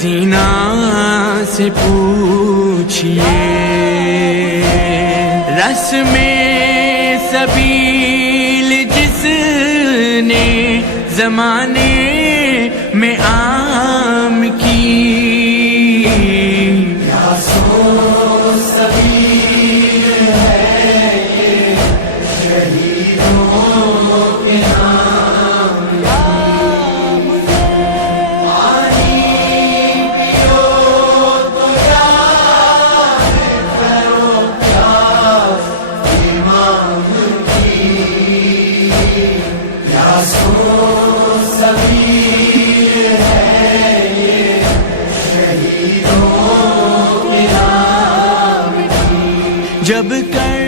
زینا سے پوچھئے، رسم سبیل جس نے زمانے میں عام کی، جب کر